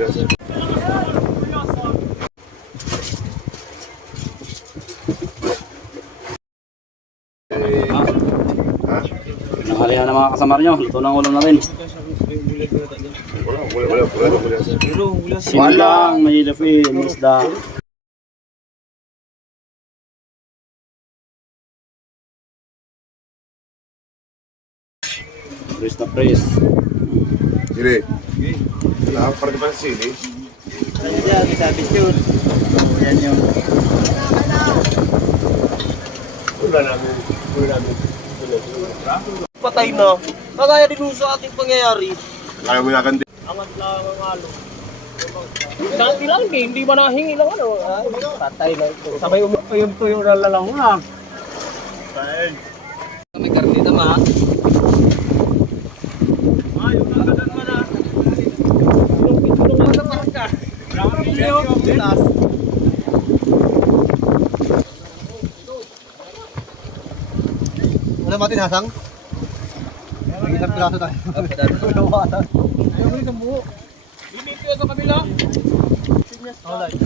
Nanghali na ng mga kasama nyo. Luto ng ulam natin. Sinilang, may lafi, may isda. Press na press. Dire. Para di ba sa sili? Ayan, sabi yun. Ayan yun. Wala namin. Patay na. Kagaya din sa ating pangyayari. Kaya mo nakandi. Angat lang ang alo. Dati lang, hindi ba nakahingi lang ano? Patay na ito. Sabay yung tuyo na lang lang. May karne na ma. Yung nagadan mo na. Yung mga parka. Yung taas. Ano natin hasang? May isang piraso tayo. Ayaw mo rin ang buo. Init yun sa kabila. Alright.